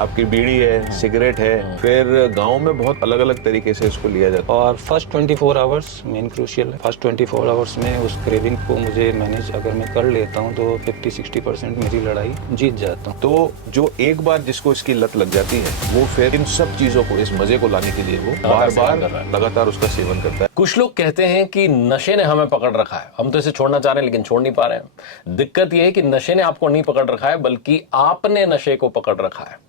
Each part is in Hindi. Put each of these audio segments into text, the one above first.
आपकी बीड़ी है, सिगरेट है, फिर गांव में बहुत अलग अलग तरीके से इसको लिया जाता और फर्स्ट 24 आवर्स मेन क्रूशियल है। फर्स्ट 24 आवर्स में उस क्रेविंग को मुझे मैनेज अगर मैं कर लेता हूँ तो 50-60% मेरी लड़ाई जीत जाता हूँ। है। तो जो एक बार जिसको इसकी लत लग जाती है वो फिर इन सब चीजों को, इस मजे को लाने के लिए वो बार बार लगातार उसका सेवन करता है। कुछ लोग कहते हैं कि नशे ने हमें पकड़ रखा है, हम तो इसे छोड़ना चाह रहे हैं लेकिन छोड़ नहीं पा रहे हैं। दिक्कत यह है कि नशे ने आपको नहीं पकड़ रखा है बल्कि आपने नशे को पकड़ रखा है।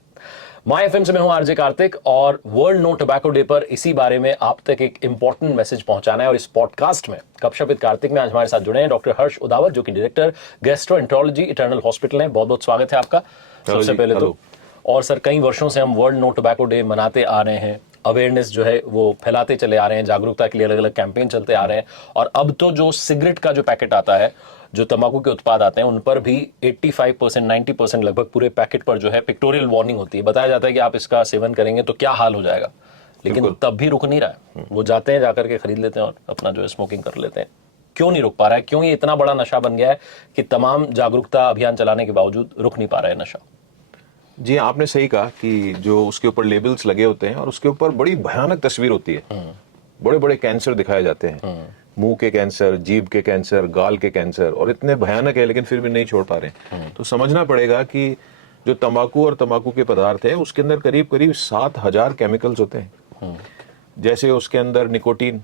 माय एफएम से मैं हूं आरजे कार्तिक और वर्ल्ड नो टोबैको डे पर इसी बारे में आप तक एक इंपॉर्टेंट मैसेज पहुंचाना है। और इस पॉडकास्ट में गपशप विद कार्तिक में आज हमारे साथ जुड़े हैं डॉक्टर हर्ष उदावत, जो कि डायरेक्टर गैस्ट्रोएंटरोलॉजी इटर्नल हॉस्पिटल हैं। बहुत बहुत स्वागत है आपका सबसे पहले तो। और सर, कई वर्षों से हम वर्ल्ड नो टोबैको डे मनाते आ रहे हैं, अवेयरनेस जो है वो फैलाते चले आ रहे हैं, जागरूकता के लिए अलग अलग कैंपेन चलते आ रहे हैं। और अब तो जो सिगरेट का जो पैकेट आता है, जो तंबाकू के उत्पाद आते हैं, उन पर भी 85% 90% लगभग पूरे पैकेट पर जो है पिक्टोरियल वार्निंग होती है। बताया जाता है कि आप इसका सेवन करेंगे तो क्या हाल हो जाएगा, लेकिन तब भी रुक नहीं रहा है। वो जाते हैं, जाकर के खरीद लेते हैं और अपना जो है स्मोकिंग कर लेते हैं। क्यों नहीं रुक पा रहा है? क्यों ये इतना बड़ा नशा बन गया है कि तमाम जागरूकता अभियान चलाने के बावजूद रुक नहीं पा रहा है नशा? जी, आपने सही कहा कि जो उसके ऊपर लेबल्स लगे होते हैं और उसके ऊपर बड़ी भयानक तस्वीर होती है। बड़े बड़े कैंसर दिखाए जाते हैं, मुंह के कैंसर, जीभ के कैंसर, गाल के कैंसर, और इतने भयानक है लेकिन फिर भी नहीं छोड़ पा रहे हैं। तो समझना पड़ेगा कि जो तंबाकू और तंबाकू के पदार्थ है उसके अंदर करीब करीब 7,000 केमिकल्स होते हैं। जैसे उसके अंदर निकोटीन,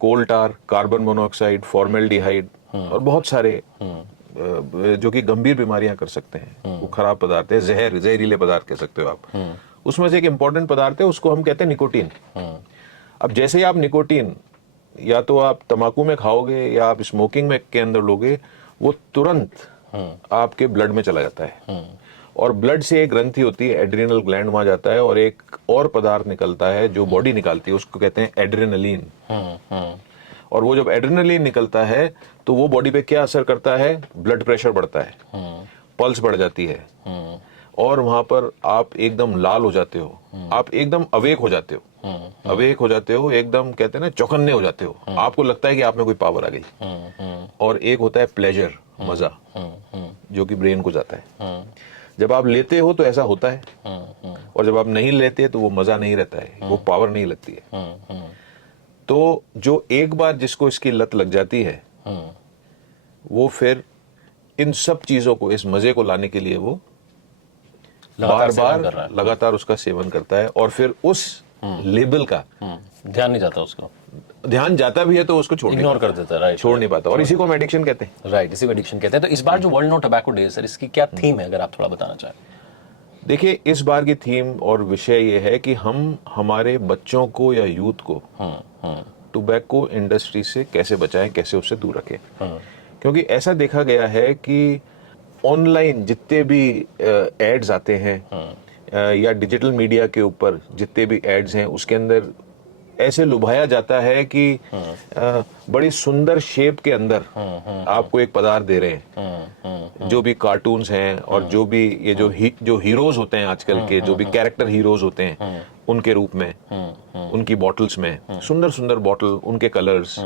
कोल टार, कार्बन मोनोऑक्साइड, फॉर्मेल्डिहाइड और बहुत सारे जो कि गंभीर बीमारियां कर सकते हैं। वो खराब पदार्थ है, जहरीले पदार्थ कह सकते हो आप। उसमें से एक इंपॉर्टेंट पदार्थ है, उसको हम कहते हैं निकोटीन। अब जैसे ही आप निकोटीन या तो आप तंबाकू में खाओगे या आप स्मोकिंग में के अंदर लोगे, वो तुरंत आपके ब्लड में चला जाता है। और ब्लड से एक ग्रंथि होती है, एड्रिनल ग्लैंड, वहां जाता है और एक और पदार्थ निकलता है जो बॉडी निकालती है, उसको कहते हैं एड्रेनलिन। और वो जब एड्रेनलिन निकलता है तो वो बॉडी पे क्या असर करता है? ब्लड प्रेशर बढ़ता है, पल्स बढ़ जाती है, और वहां पर आप एकदम लाल हो जाते हो, आप एकदम अवेक हो जाते हो। अवेक हो जाते हो, एकदम कहते हैं ना चौकन्ने हो जाते हो। आपको लगता है कि आप में कोई पावर आ गई। और एक होता है प्लेजर, मजा, जो कि ब्रेन को जाता है। जब आप लेते हो तो ऐसा होता है, और जब आप नहीं लेते तो वो मजा नहीं रहता है, वो पावर नहीं लगती है। तो जो एक बार जिसको इसकी लत लग जाती है वो फिर इन सब चीजों को, इस मजे को लाने के लिए वो बार बार लगातार उसका सेवन करता है। और फिर उस लेबल का ध्यान नहीं जाता, उसको ध्यान जाता भी है तो उसको इग्नोर कर देता है। राइट, छोड़ नहीं पाता, और इसी को हम एडिक्शन कहते हैं। राइट, इसी को एडिक्शन कहते हैं। तो इस बार जो वर्ल्ड नो टोबैको डे है सर, इसकी क्या थीम है, अगर आप थोड़ा बताना चाहें? देखिए, इस बार की थीम और विषय ये है कि हम हमारे बच्चों को या यूथ को टोबैको इंडस्ट्री से कैसे बचाएं, कैसे उससे दूर रखें। क्योंकि ऐसा देखा गया है कि ऑनलाइन जितने भी एड्स आते हैं या डिजिटल मीडिया के ऊपर जितने भी एड्स हैं, उसके अंदर ऐसे लुभाया जाता है कि बड़ी सुंदर शेप के अंदर आपको एक पदार्थ दे रहे हैं। जो भी कार्टून्स हैं और जो भी ये जो हीरोज होते हैं आजकल के, जो भी कैरेक्टर हीरोज होते हैं, उनके रूप में, उनकी बॉटल्स में सुंदर सुंदर बॉटल, उनके कलर्स,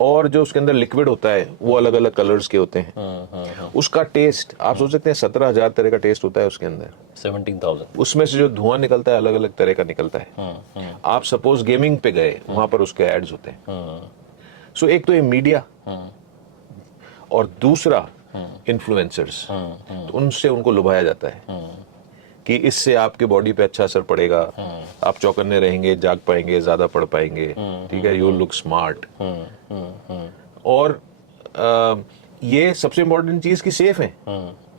और जो उसके अंदर लिक्विड होता है वो अलग अलग कलर्स के होते हैं। उसका टेस्ट आप सोच सकते हैं, 17,000 तरह का टेस्ट होता है उसके अंदर, 17,000। उसमें से जो धुआं निकलता है अलग अलग तरह का निकलता है। आप सपोज गेमिंग पे गए, वहां पर उसके एड्स होते हैं। सो एक तो ये मीडिया, और दूसरा इन्फ्लुएंसर्स, तो उनसे उनको लुभाया जाता है कि इससे आपके बॉडी पे अच्छा असर पड़ेगा, आप चौकन्ने रहेंगे, जाग पाएंगे, ज्यादा पढ़ पाएंगे, ठीक है, यू लुक स्मार्ट। और ये सबसे इम्पोर्टेंट चीज की सेफ है,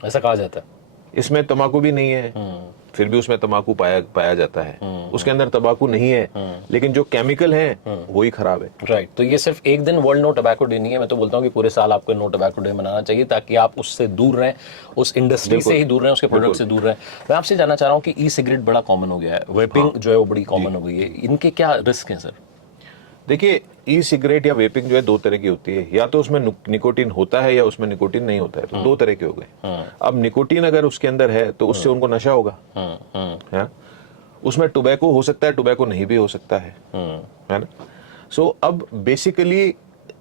ऐसा कहा जाता है। इसमें तंबाकू भी नहीं है, फिर भी उसमें तंबाकू पाया जाता है। उसके अंदर तंबाकू नहीं है, लेकिन जो केमिकल है वही खराब है। राइट, तो ये सिर्फ एक दिन वर्ल्ड नो टोबैको डे नहीं है। मैं तो बोलता हूँ कि पूरे साल आपको नो टोबैको डे मनाना चाहिए, ताकि आप उससे दूर रहें, उस इंडस्ट्री से ही दूर रहें, उसके प्रोडक्ट से दूर रहें। मैं आपसे जानना चाह रहा हूँ कि ई सिगरेट बड़ा कॉमन हो गया है, वेपिंग जो है वो बड़ी कॉमन हो गई है, इनके क्या रिस्क हैं सर? देखिए, ई सिगरेट या वेपिंग जो है दो तरह की होती है। या तो उसमें निकोटीन होता है या उसमें निकोटीन नहीं होता है, तो दो तरह के हो गए। अब निकोटीन अगर उसके अंदर है तो उससे उनको नशा होगा, है। उसमें टोबैको हो सकता है, टोबैको नहीं भी हो सकता है ना। सो अब बेसिकली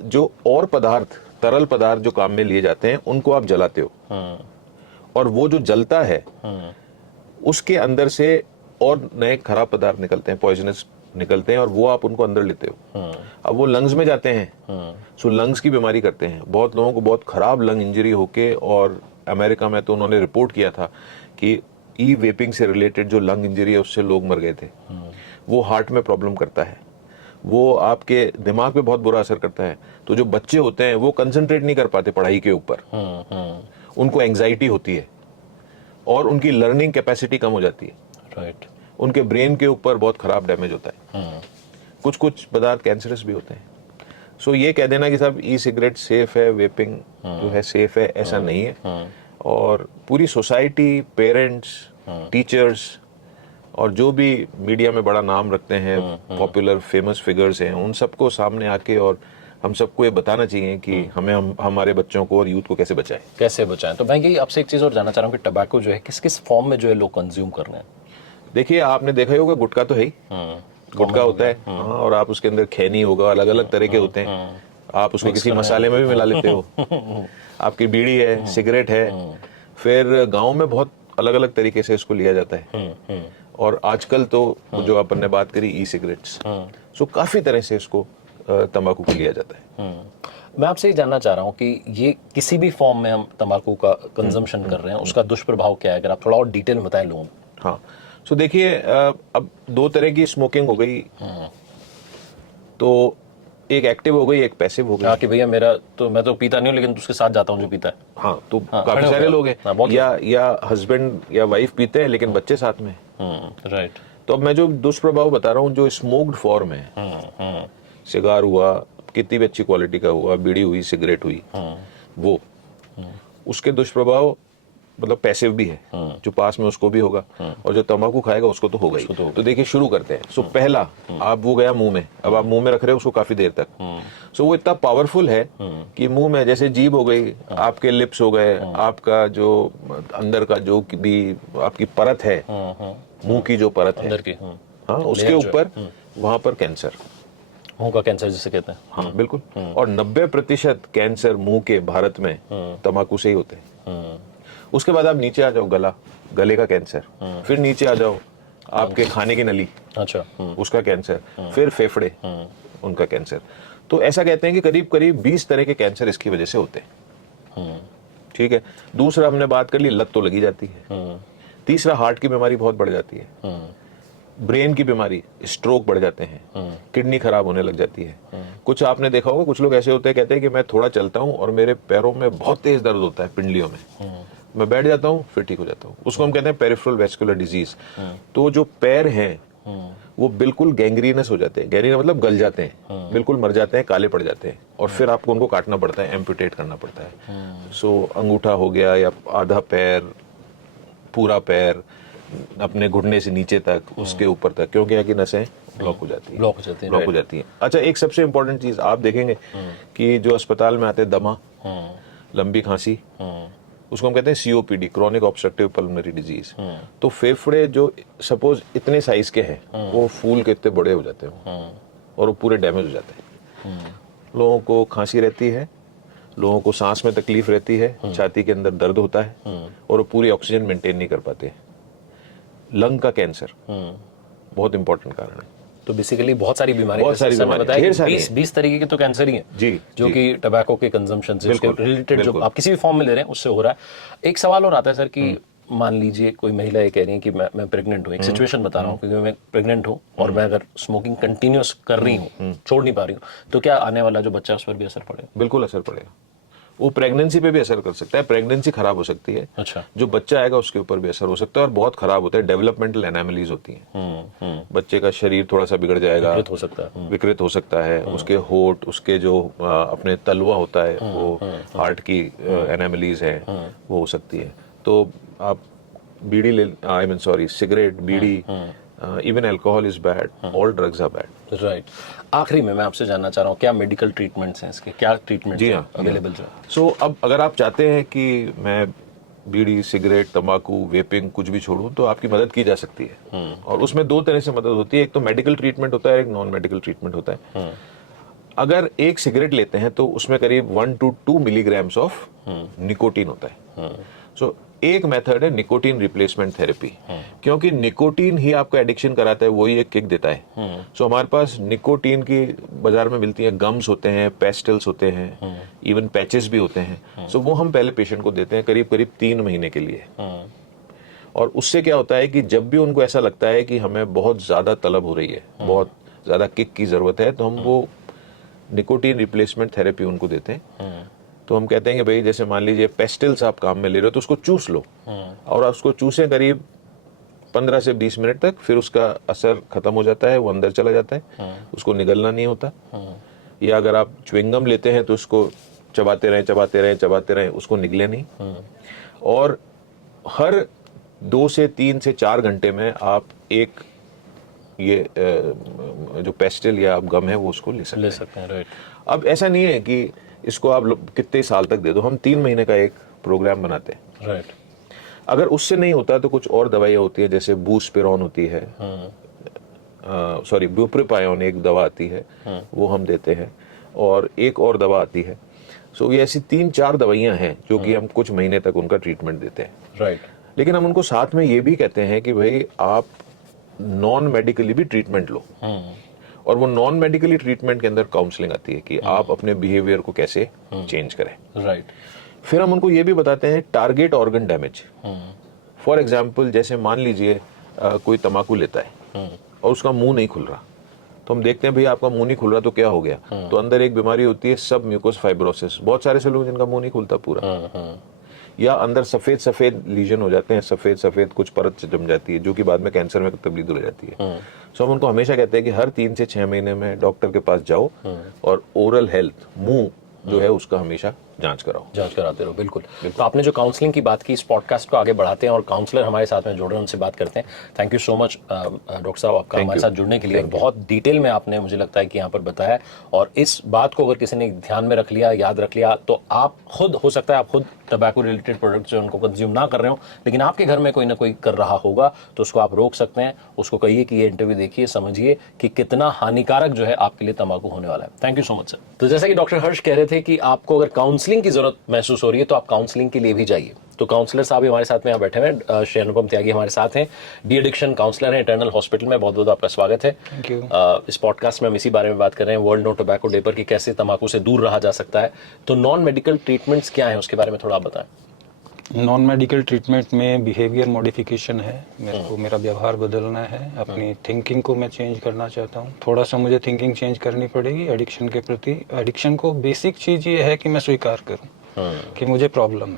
जो और पदार्थ, तरल पदार्थ जो काम में लिए जाते हैं, उनको आप जलाते हो, और वो जो जलता है उसके अंदर से और नए खराब पदार्थ निकलते हैं, पॉइजनस निकलते हैं, और वो आप उनको अंदर लेते हो। अब वो लंग्स में जाते हैं, सो लंग्स की बीमारी करते हैं। बहुत लोगों को बहुत खराब लंग इंजरी होके, और अमेरिका में तो उन्होंने रिपोर्ट किया था कि ई वेपिंग से रिलेटेड जो लंग इंजरी है उससे लोग मर गए थे। वो हार्ट में प्रॉब्लम करता है, वो आपके दिमाग पे बहुत बुरा असर करता है। तो जो बच्चे होते हैं वो कंसंट्रेट नहीं कर पाते पढ़ाई के ऊपर, उनको एंजाइटी होती है और उनकी लर्निंग कैपेसिटी कम हो जाती है। राइट। उनके ब्रेन के ऊपर बहुत खराब डैमेज होता है। कुछ कुछ पदार्थ कैंसरस भी होते हैं। सो ये कह देना कि साहब ई सिगरेट सेफ है, वेपिंग जो है सेफ है, ऐसा नहीं है। और पूरी सोसाइटी, पेरेंट्स, टीचर्स और जो भी मीडिया में बड़ा नाम रखते हैं, पॉपुलर फेमस फिगर्स हैं, उन सबको सामने आके और हम सबको ये बताना चाहिए कि हमें हमारे बच्चों को और यूथ को कैसे बचाएं। कैसे बचाएं। तो मैं यही आपसे एक चीज़ और जानना चाह रहा हूँ कि टबैको जो है किस किस फॉर्म में जो है लोग कंज्यूम कर रहे हैं। देखिए, आपने देखा ही होगा, गुटखा तो है ही, गुटखा होता है। हाँ, और आप उसके अंदर खैनी होगा, अलग अलग तरह के होते हैं, आप उसको किसी मसाले में भी मिला लेते हो। आपकी बीड़ी है, सिगरेट है, फिर गांव में बहुत अलग अलग तरीके से इसको लिया जाता है। और आजकल तो जो अपन ने बात करी ई सिगरेट्स, सो काफी तरह से इसको तंबाकू को लिया जाता है। मैं आपसे ये जानना चाह रहा हूँ कि ये किसी भी फॉर्म में हम तंबाकू का कंजम्पशन कर रहे हैं, उसका दुष्प्रभाव क्या है, अगर आप थोड़ा और डिटेल में बताएं लोगों को। हाँ, सो देखिए, अब दो तरह की स्मोकिंग हो गई, तो एक एक्टिव हो गई, एक पैसिव हो गई। हाँ कि भैया मेरा तो, मैं तो पीता नहीं हूँ लेकिन उसके साथ जाता हूँ जो पीता है। हाँ, तो हाँ, काफी खड़े हो सारे गए। लोग हैं, हाँ, बहुत या हस्बैंड या वाइफ पीते हैं लेकिन बच्चे साथ में। राइट। तो अब मैं जो दुष्प्रभाव बता रहा हूँ, जो स्मोक्ड फॉर्म है, सिगार हुआ, कितनी भी अच्छी क्वालिटी का हुआ, बीड़ी हुई, सिगरेट हुई, वो उसके दुष्प्रभाव मतलब पैसिव भी है, जो पास में उसको भी होगा, और जो तंबाकू खाएगा उसको तो होगा ही। तो देखिए, शुरू करते हैं। सो पहला, आप वो गया मुंह में, अब आप मुंह में रख रहे हो उसको काफी देर तक। सो वो इतना पावरफुल है कि मुंह में, जैसे जीभ हो गई, आपके लिप्स हो गए, आपका जो अंदर का जो भी आपकी परत है, मुंह की जो परत है अंदर की, हाँ, उसके ऊपर वहां पर कैंसर, मुंह का कैंसर जिसे कहते हैं। हाँ बिल्कुल। और 90% कैंसर मुंह के भारत में तंबाकू से ही होते हैं। उसके बाद आप नीचे आ जाओ, गले का कैंसर, फिर नीचे आ जाओ आपके खाने की नली, अच्छा, उसका कैंसर, फिर फेफड़े, उनका कैंसर। तो ऐसा कहते हैं कि करीब करीब 20 तरह के कैंसर इसकी वजह से होते हैं। ठीक है। दूसरा हमने बात कर ली, लत तो लगी जाती है। तीसरा, हार्ट की बीमारी बहुत बढ़ जाती है, ब्रेन की बीमारी, स्ट्रोक बढ़ जाते हैं, किडनी खराब होने लग जाती है। कुछ आपने देखा होगा, कुछ लोग ऐसे होते हैं, कहते हैं कि मैं थोड़ा चलता हूं और मेरे पैरों में बहुत तेज दर्द होता है, पिंडलियों में, मैं बैठ जाता हूं फिर ठीक हो जाता हूं। उसको हम कहते हैं पेरिफेरल वैस्कुलर डिजीज। तो जो पैर हैं वो बिल्कुल गैंग्रीनस हो जाते हैं, गैंग्रीन मतलब गल जाते हैं, बिल्कुल मर जाते हैं, काले पड़ जाते हैं, और फिर आपको उनको काटना पड़ता है, एम्पुटेट करना पड़ता है। सो अंगूठा हो गया, या आधा पैर, पूरा पैर, अपने घुटने से नीचे तक, उसके ऊपर तक, क्योंकि यहाँ की नसें ब्लॉक हो जाती है, ब्लॉक हो जाती है। अच्छा, एक सबसे इंपॉर्टेंट चीज आप देखेंगे कि जो अस्पताल में आते हैं, दमा, लंबी खांसी, उसको हम कहते हैं COPD, chronic obstructive pulmonary disease. तो फेफड़े जो सपोज इतने साइज के हैं, वो फूल के इतने बड़े हो जाते हैं और वो पूरे डैमेज हो जाते हैं। लोगों को खांसी रहती है, लोगों को सांस में तकलीफ रहती है, छाती के अंदर दर्द होता है, और वो पूरी ऑक्सीजन मेंटेन नहीं कर पाते। लंग का कैंसर बहुत इंपॉर्टेंट कारण है। तो बेसिकली बहुत सारी बीमारी, बहुत सारी बीमारी, 20 तरीके के तो कैंसर ही हैं जी, जो कि टबैको के कंजम्पशन से रिलेटेड, जो आप किसी भी फॉर्म में ले रहे हैं उससे हो रहा है। एक सवाल और आता है सर कि मान लीजिए कोई महिला ये कह रही है कि मैं प्रेग्नेंट हूँ, एक सिचुएशन बता रहा हूँ, क्योंकि मैं प्रेग्नेंट हूँ और मैं अगर स्मोकिंग कंटिन्यूस कर रही हूँ, छोड़ नहीं पा रही हूँ, तो क्या आने वाला जो बच्चा है उस पर भी असर पड़ेगा? बिल्कुल असर पड़ेगा। वो प्रेगनेंसी पे भी असर कर सकता है, प्रेगनेंसी खराब हो सकती है। अच्छा। जो बच्चा आएगा उसके ऊपर भी असर हो सकता है, और बहुत खराब होता है। डेवलपमेंटल एनामलीज होती हैं, बच्चे का शरीर थोड़ा सा बिगड़ जाएगा, विकृत हो सकता है, उसके होठ, उसके जो अपने तलवा होता है, वो हार्ट की एनामलीज है, वो हो सकती है। तो आप बीड़ी ले, cigarette, bidi, even alcohol is bad, all drugs are bad. Right. आखिरी में मैं आपसे जानना चाह रहा हूँ, क्या मेडिकल ट्रीटमेंट्स हैं इसके, क्या ट्रीटमेंट अवेलेबल है? सो अब अगर आप चाहते हैं कि मैं बीड़ी, सिगरेट, तंबाकू, वेपिंग कुछ भी छोड़ूं, तो आपकी मदद की जा सकती है। और उसमें दो तरह से मदद होती है, एक तो मेडिकल ट्रीटमेंट होता है, एक नॉन मेडिकल ट्रीटमेंट होता है। अगर एक सिगरेट लेते हैं तो उसमें करीब 1 to 2 मिलीग्राम्स ऑफ निकोटीन होता है। सो एक मेथड है निकोटीन रिप्लेसमेंट थेरेपी, क्योंकि निकोटीन ही आपका एडिक्शन कराता है, वही एक किक देता है। सो हमारे पास निकोटीन की बाजार में मिलती है, गम्स होते हैं, पेस्टल्स होते हैं, इवन पैचेस भी होते हैं। सो वो हम पहले पेशेंट को देते हैं करीब करीब 3 महीने के लिए। और उससे क्या होता है कि जब भी उनको ऐसा लगता है कि हमें बहुत ज्यादा तलब हो रही है, बहुत ज्यादा किक की जरूरत है, तो हम वो निकोटीन रिप्लेसमेंट थेरेपी उनको देते हैं। तो हम कहते हैं कि भाई जैसे मान लीजिए पेस्टल्स आप काम में ले रहे हो तो उसको चूस लो, और आप उसको चूसें करीब 15 से 20 मिनट तक, फिर उसका असर खत्म हो जाता है, वो अंदर चला जाता है, उसको निगलना नहीं होता। या अगर आप च्युइंगम लेते हैं तो उसको चबाते रहें, उसको निगले नहीं। और हर 2 से 3 से 4 घंटे में आप एक ये जो पेस्टल या आप गम है वो उसको ले सकते हैं। राइट। अब ऐसा नहीं है कि इसको आप कितने साल तक दे दो, हम 3 महीने का एक प्रोग्राम बनाते हैं। राइट। अगर उससे नहीं होता तो कुछ और दवाइयाँ होती है, जैसे बूस्पिरोन होती है, सॉरी ब्यूप्रोपायोन एक दवा आती है, वो हम देते हैं, और एक और दवा आती है। सो ये ऐसी 3-4 दवाइयाँ हैं जो कि हम कुछ महीने तक उनका ट्रीटमेंट देते हैं। राइट। लेकिन हम उनको साथ में ये भी कहते हैं कि भाई आप नॉन मेडिकली भी ट्रीटमेंट लो। और वो नॉन मेडिकली ट्रीटमेंट के अंदर काउंसलिंग आती है कि आप अपने बिहेवियर को कैसे चेंज करें। राइट। फिर हम उनको ये भी बताते हैं target organ damage. For example जैसे मान लीजिए कोई तंबाकू लेता है और उसका मुंह नहीं खुल रहा, तो हम देखते हैं भाई आपका मुंह नहीं खुल रहा तो क्या हो गया, तो अंदर एक बीमारी होती है सब म्यूकोस फाइब्रोसिस। बहुत सारे लोग जिनका मुंह नहीं खुलता पूरा, या अंदर सफेद सफेद लीजन हो जाते हैं, सफेद सफेद कुछ परत जम जाती है जो कि बाद में कैंसर में तब्दील हो जाती है। सो हम उनको हमेशा कहते हैं कि हर 3 से 6 महीने में डॉक्टर के पास जाओ और ओरल हेल्थ, मुंह जो है उसका हमेशा जांच कराते रहो। बिल्कुल। तो आपने जो काउंसलिंग की बात की, इस पॉडकास्ट को आगे बढ़ाते हैं और काउंसलर हमारे साथ में जुड़ रहे हैं, उनसे बात करते हैं। Thank you so much doctor साहब आपका हमारे साथ जुड़ने के लिए। बहुत डिटेल में आपने मुझे लगता है कि यहाँ पर बताया, और इस बात को अगर किसी ने ध्यान में रख लिया, याद रख लिया, तो आप खुद, हो सकता है आप खुद टबैको रिलेटेड प्रोडक्ट जो उनको कंज्यूम ना कर रहे हो, लेकिन आपके घर में कोई ना कोई कर रहा होगा, तो उसको आप रोक सकते हैं। उसको कहिए कि ये इंटरव्यू देखिए, समझिए कि कितना हानिकारक जो है आपके लिए तंबाकू होने वाला है। Thank you so much sir. तो जैसा कि डॉक्टर हर्ष कह रहे थे कि आपको अगर काउंसलिंग की जरूरत महसूस हो रही है तो आप काउंसलिंग के लिए भी जाइए। तो काउंसलर साहब हमारे साथ में यहाँ बैठे हुए हैं, श्री अनुपम त्यागी हमारे साथ हैं, डी एडिक्शन काउंसलर हैं इटर्नल हॉस्पिटल में। बहुत बहुत आपका स्वागत है। Thank you. इस पॉडकास्ट में हम इसी बारे में बात कर रहे हैं, वर्ल्ड नो टोबैको डे पर, कि कैसे तंबाकू से दूर रहा जा सकता है। तो नॉन मेडिकल ट्रीटमेंट्स क्या है, उसके बारे में थोड़ा आप बताएं। नॉन मेडिकल ट्रीटमेंट में बिहेवियर मॉडिफिकेशन है। मेरे को मेरा व्यवहार बदलना है, अपनी थिंकिंग को मैं चेंज करना चाहता हूँ। थोड़ा सा मुझे थिंकिंग चेंज करनी पड़ेगी एडिक्शन के प्रति। एडिक्शन को बेसिक चीज़ ये है कि मैं स्वीकार करूँ कि मुझे प्रॉब्लम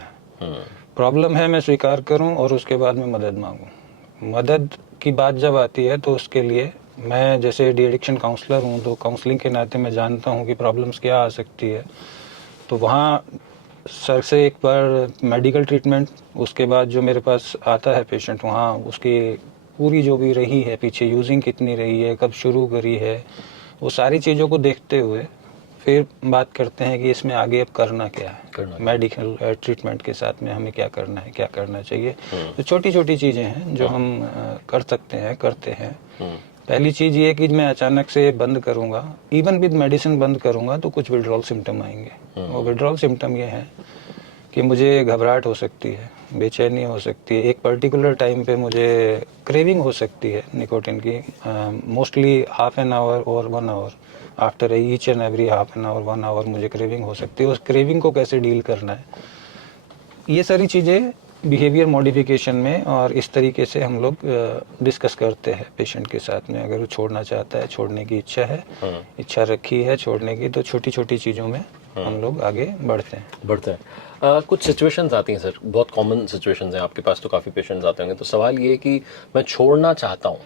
है, मैं स्वीकार करूँ और उसके बाद मैं मदद मांगूँ। मदद की बात जब आती है तो उसके लिए मैं जैसे डी एडिक्शन काउंसलर हूँ, तो काउंसलिंग के नाते मैं जानता हूँ कि प्रॉब्लम्स क्या आ सकती है। तो वहाँ सर से एक बार मेडिकल ट्रीटमेंट, उसके बाद जो मेरे पास आता है पेशेंट, वहाँ उसकी पूरी जो भी रही है पीछे, यूजिंग कितनी रही है, कब शुरू करी है, वो सारी चीज़ों को देखते हुए फिर बात करते हैं कि इसमें आगे अब करना क्या है, मेडिकल ट्रीटमेंट के साथ में हमें क्या करना है, क्या करना चाहिए। तो छोटी छोटी चीज़ें हैं जो हम कर सकते हैं, करते हैं। पहली चीज़ ये कि मैं अचानक से बंद करूंगा, इवन विद मेडिसिन बंद करूंगा, तो कुछ विड्रॉल सिम्टम आएंगे। वो विड्रॉल सिम्टम ये है कि मुझे घबराहट हो सकती है, बेचैनी हो सकती है, एक पर्टिकुलर टाइम पे मुझे क्रेविंग हो सकती है निकोटिन की, मोस्टली हाफ एन आवर और 1 hour, after each and every half an hour 1 hour मुझे क्रेविंग हो सकती है। उस क्रेविंग को कैसे डील करना है, ये सारी चीज़ें बिहेवियर मॉडिफिकेशन में और इस तरीके से हम लोग डिस्कस करते हैं पेशेंट के साथ में। अगर वो छोड़ना चाहता है, छोड़ने की इच्छा है, इच्छा रखी है छोड़ने की, तो छोटी छोटी चीज़ों में हम लोग आगे बढ़ते हैं। कुछ सिचुएशंस आती हैं सर, बहुत कॉमन सिचुएशंस हैं, आपके पास तो काफ़ी पेशेंट्स आते होंगे। तो सवाल ये है कि मैं छोड़ना चाहता हूँ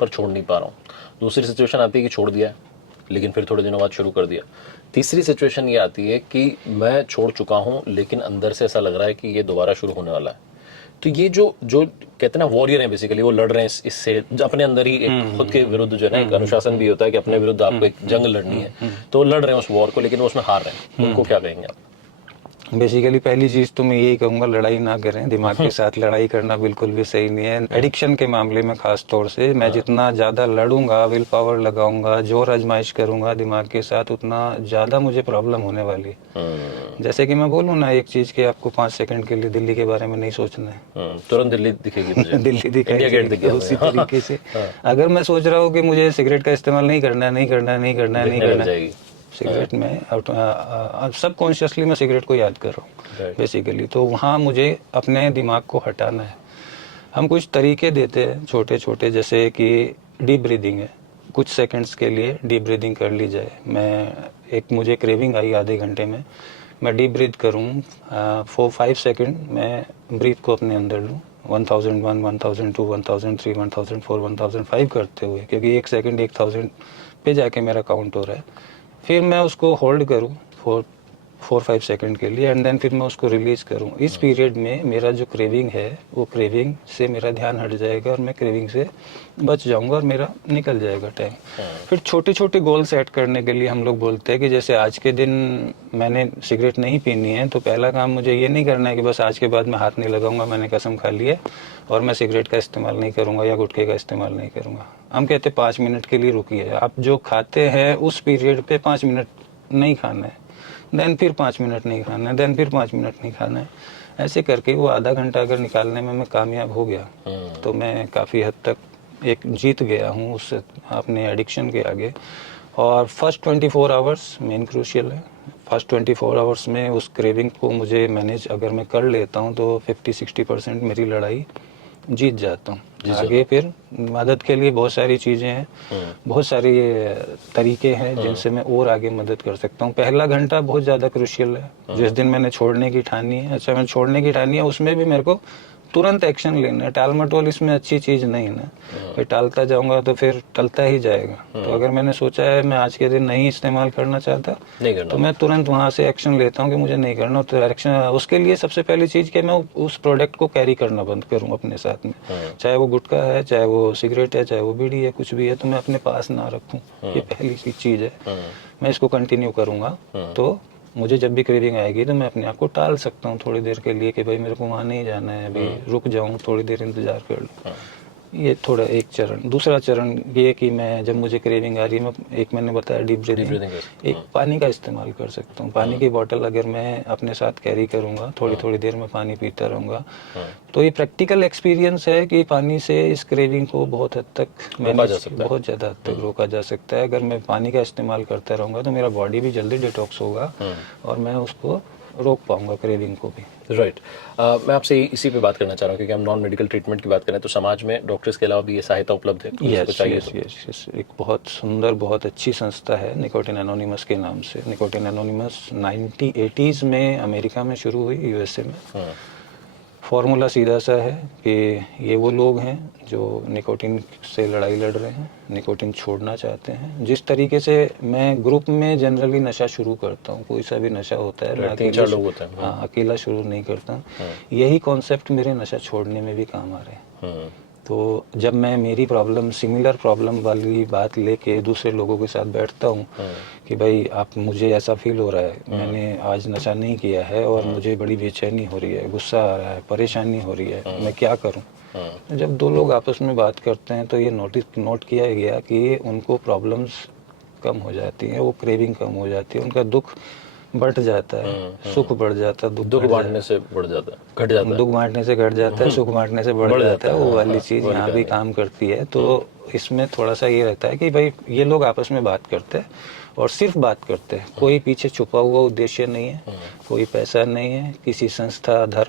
पर छोड़ नहीं पा रहा हूँ। दूसरी सिचुएशन आती है कि छोड़ दिया लेकिन फिर थोड़े दिनों बाद शुरू कर दिया। तीसरी सिचुएशन ये आती है कि मैं छोड़ चुका हूँ लेकिन अंदर से ऐसा लग रहा है कि ये दोबारा शुरू होने वाला है। तो ये जो कहते हैं ना, वॉरियर है बेसिकली, वो लड़ रहे हैं इससे अपने अंदर ही एक खुद के विरुद्ध जो है ना, एक अनुशासन भी होता है कि अपने विरुद्ध आपको एक जंग लड़नी है, तो लड़ रहे हैं उस वॉर को, लेकिन वो उसमें हार रहे हैं। उनको क्या कहेंगे आप? बेसिकली पहली चीज तो मैं यही कहूंगा, लड़ाई ना करें, दिमाग के साथ लड़ाई करना बिल्कुल भी सही नहीं है। एडिक्शन के मामले में खास तौर से मैं जितना ज्यादा लड़ूंगा, विल पावर लगाऊंगा, जोर आजमाइश करूंगा दिमाग के साथ, उतना ज्यादा मुझे प्रॉब्लम होने वाली। जैसे कि मैं बोलूँ ना एक चीज कि आपको 5 सेकंड के लिए दिल्ली के बारे में नहीं सोचना है, तुरंत दिल्ली दिखेगी मुझे। दिल्ली दिखाई इंडिया गेट देगी। दिखेगा उसी मुझे। तरीके से अगर मैं सोच रहा हूँ कि मुझे सिगरेट का इस्तेमाल नहीं करना है, नहीं करना है, नहीं करना है, नहीं दिखने लग करना है, जाएगी। सिगरेट में सब कॉन्शियसली मैं सिगरेट को याद कर रहा हूँ Right. बेसिकली। तो वहाँ मुझे अपने दिमाग को हटाना है। हम कुछ तरीके देते हैं छोटे छोटे, जैसे कि डीप ब्रीदिंग है, कुछ सेकंड्स के लिए डीप ब्रीदिंग कर ली जाए। मुझे क्रेविंग आई आधे घंटे में, मैं डीप ब्रीथ करूँ 4-5 सेकंड, मैं ब्रीथ को अपने अंदर लूँ 1001, 1002, 1003, 1004, 1005 करते हुए, क्योंकि 1 सेकंड 1000 पे जाके मेरा काउंट हो रहा है। फिर मैं उसको होल्ड करूँ 4-5 सेकंड के लिए, एंड देन फिर मैं उसको रिलीज करूँ। इस पीरियड में मेरा जो क्रेविंग है वो क्रेविंग से मेरा ध्यान हट जाएगा और मैं क्रेविंग से बच जाऊंगा और मेरा निकल जाएगा टाइम। फिर छोटे छोटे गोल सेट करने के लिए हम लोग बोलते हैं कि जैसे आज के दिन मैंने सिगरेट नहीं पीनी है, तो पहला काम मुझे ये नहीं करना है कि बस आज के बाद मैं हाथ नहीं लगाऊंगा, मैंने कसम खा ली है और मैं सिगरेट का इस्तेमाल नहीं करूंगा या गुटखे का इस्तेमाल नहीं करूंगा। हम कहते हैं 5 मिनट के लिए रुकिए, आप जो खाते हैं उस पीरियड पे 5 मिनट नहीं खाना है, देन फिर 5 मिनट नहीं खाना है, देन फिर 5 मिनट नहीं खाना है। ऐसे करके वो आधा घंटा अगर निकालने में मैं कामयाब हो गया तो मैं काफ़ी हद तक एक जीत गया हूँ उस अपने एडिक्शन के आगे। और फर्स्ट 24 आवर्स मेन क्रूशियल है। फर्स्ट 24 आवर्स में उस क्रेविंग को मुझे मैनेज अगर मैं कर लेता हूँ तो 50-60% मेरी लड़ाई जीत जाता हूँ। आगे फिर मदद के लिए बहुत सारी चीज़ें हैं, बहुत सारे तरीके हैं जिनसे मैं और आगे मदद कर सकता हूँ। पहला घंटा बहुत ज़्यादा क्रूशियल है। जिस दिन मैंने छोड़ने की ठानी है, अच्छा मैंने छोड़ने की ठानी है, उसमें भी मेरे को तुरंत एक्शन लेना है। टाल मटोल इसमें अच्छी चीज़ नहीं है ना, फिर टालता जाऊंगा तो फिर टलता ही जाएगा। तो अगर मैंने सोचा है मैं आज के दिन नहीं इस्तेमाल करना चाहता, नहीं करना, तो मैं तुरंत वहां से एक्शन लेता हूँ कि मुझे नहीं करना। तो एक्शन उसके लिए सबसे पहली चीज़ कि मैं उस प्रोडक्ट को कैरी करना बंद करूँ अपने साथ में, चाहे वो गुटखा है, चाहे वो सिगरेट है, चाहे वो बीड़ी है, कुछ भी है, तो मैं अपने पास ना रखूँ। ये पहली चीज़ है। मैं इसको कंटिन्यू करूँगा तो मुझे जब भी क्रेविंग आएगी तो मैं अपने आप को टाल सकता हूँ थोड़ी देर के लिए कि भाई मेरे को वहाँ नहीं जाना है, अभी रुक जाऊँ, थोड़ी देर इंतजार कर लूँ। ये थोड़ा एक चरण। दूसरा चरण ये कि मैं जब मुझे क्रेविंग आ रही है, मैं एक मैंने बताया डीप ब्रीथिंग, एक पानी का इस्तेमाल कर सकता हूँ। पानी की बोतल अगर मैं अपने साथ कैरी करूँगा, थोड़ी थोड़ी देर में पानी पीता रहूँगा, तो ये प्रैक्टिकल एक्सपीरियंस है कि पानी से इस क्रेविंग को बहुत हद तक बहुत ज़्यादा हद तक रोका जा सकता है। अगर मैं पानी का इस्तेमाल करता रहूँगा तो मेरा बॉडी भी जल्दी डिटॉक्स होगा और मैं उसको रोक पाऊंगा क्रेविंग को भी। राइट। मैं आपसे इसी पे बात करना चाह रहा हूँ क्योंकि हम नॉन मेडिकल ट्रीटमेंट की बात करें तो समाज में डॉक्टर्स के अलावा भी ये सहायता उपलब्ध है। यस, एक बहुत सुंदर, बहुत अच्छी संस्था है निकोटिन एनोनिमस के नाम से। निकोटिन एनोनिमस 1980s में अमेरिका में शुरू हुई, यूएसए में। फॉर्मूला सीधा सा है कि ये वो लोग हैं जो निकोटिन से लड़ाई लड़ रहे हैं, निकोटिन छोड़ना चाहते हैं। जिस तरीके से मैं ग्रुप में जनरली नशा शुरू करता हूँ, कोई सा भी नशा होता है, मैं 3-4 लोग होते हैं, हाँ, अकेला शुरू नहीं करता। यही कॉन्सेप्ट मेरे नशा छोड़ने में भी काम आ रहे हैं। तो जब मैं मेरी प्रॉब्लम, सिमिलर प्रॉब्लम वाली बात लेके दूसरे लोगों के साथ बैठता हूँ कि भाई आप, मुझे ऐसा फील हो रहा है, मैंने आज नशा नहीं किया है और मुझे बड़ी बेचैनी हो रही है, गुस्सा आ रहा है, परेशानी हो रही है, मैं क्या करूँ। जब दो लोग आपस में बात करते हैं तो ये नोट किया गया कि उनको प्रॉब्लम्स कम हो जाती हैं, वो क्रेविंग कम हो जाती है, उनका दुख बढ़ जाता है, सुख बढ़ जाता है, दुख बांटने से बढ़ जाता है, घट जाता है, दुख बांटने से घट जाता है, सुख बांटने से बढ़ जाता है। वो वाली चीज़ यहाँ भी काम करती है। तो इसमें थोड़ा सा ये रहता है कि भाई ये लोग आपस में बात करते हैं और सिर्फ बात करते हैं, कोई पीछे छुपा हुआ उद्देश्य नहीं है, कोई पैसा नहीं है, किसी संस्था,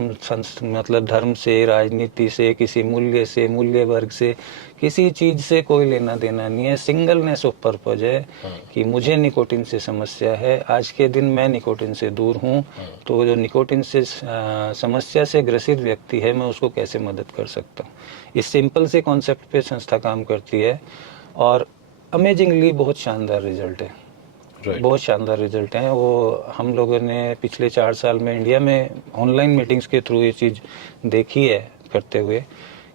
मतलब धर्म से, राजनीति से, किसी मूल्य से, मूल्य वर्ग से, किसी चीज से कोई लेना देना नहीं है। सिंगलनेस ऑफ पर्पज है कि मुझे निकोटिन से समस्या है, आज के दिन मैं निकोटिन से दूर हूँ, तो जो निकोटिन से समस्या से ग्रसित व्यक्ति है मैं उसको कैसे मदद कर सकता हूँ। इस सिंपल से कॉन्सेप्ट पे संस्था काम करती है और अमेजिंगली बहुत शानदार रिजल्ट है। बहुत शानदार रिजल्ट हैं। वो हम लोगों ने पिछले 4 साल में इंडिया में ऑनलाइन मीटिंग्स के थ्रू ये चीज़ देखी है करते हुए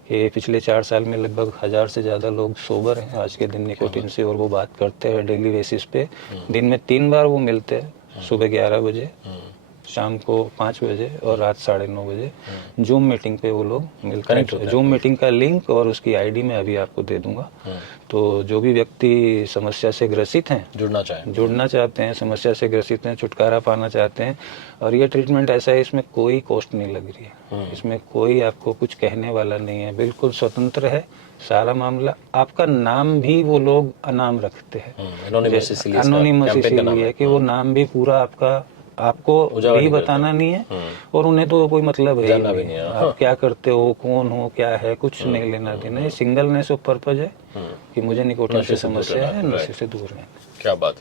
कि पिछले 4 साल में लगभग 1000 से ज़्यादा लोग सोबर हैं आज के दिन निकोटिन से, और वो बात करते हैं डेली बेसिस पे। दिन में 3 बार वो मिलते हैं, सुबह 11 बजे शाम को 5 बजे और रात 9:30 बजे जूम मीटिंग पे वो लोग मिलकर Connect होते हैं। जूम मीटिंग का लिंक और उसकी आईडी मैं अभी आपको दे दूंगा। तो जो भी व्यक्ति समस्या से ग्रसित हैं, जुड़ना चाहते हैं, समस्या से ग्रसित हैं, छुटकारा पाना चाहते हैं, और ये ट्रीटमेंट ऐसा है, इसमें कोई कॉस्ट नहीं लग रही है, इसमें कोई आपको कुछ कहने वाला नहीं है, बिल्कुल स्वतंत्र है सारा मामला। आपका नाम भी वो लोग अनाम रखते हैं, एनोनिमस इसीलिए है कि वो नाम भी पूरा आपको भी बताना नहीं है, और उन्हें तो कोई मतलब है ही नहीं। आप क्या करते हो, कौन हो, क्या है, कुछ नहीं लेना देना। ये सिंगलनेस ऑफ पर्पज है कि मुझे निकोटीन की समस्या है, नशे से दूर रहना। क्या बात।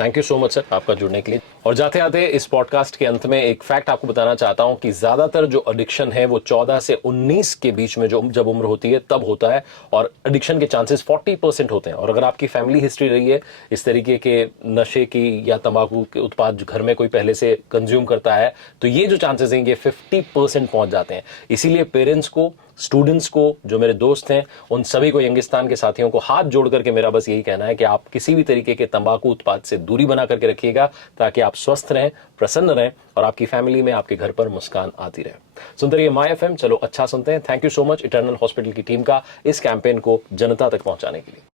Thank you so much sir आपका जुड़ने के लिए। और जाते आते इस पॉडकास्ट के अंत में एक फैक्ट आपको बताना चाहता हूं कि ज्यादातर जो एडिक्शन है वो 14 से 19 के बीच में जो जब उम्र होती है तब होता है, और एडिक्शन के चांसेस 40% होते हैं। और अगर आपकी फैमिली हिस्ट्री रही है इस तरीके के नशे की या तंबाकू के उत्पाद घर में कोई पहले से कंज्यूम करता है, तो ये जो चांसेस हैं ये 50% पहुंच जाते हैं। इसीलिए पेरेंट्स को, स्टूडेंट्स को, जो मेरे दोस्त हैं, उन सभी को, यंगिस्तान के साथियों को हाथ जोड़ करके मेरा बस यही कहना है कि आप किसी भी तरीके के तंबाकू उत्पाद से दूरी बना करके रखिएगा, ताकि आप स्वस्थ रहें, प्रसन्न रहें और आपकी फैमिली में, आपके घर पर मुस्कान आती रहे। सुनते रहिए माय एफएम। चलो अच्छा सुनते हैं। Thank you so much eternal hospital की टीम का इस कैंपेन को जनता तक पहुंचाने के लिए।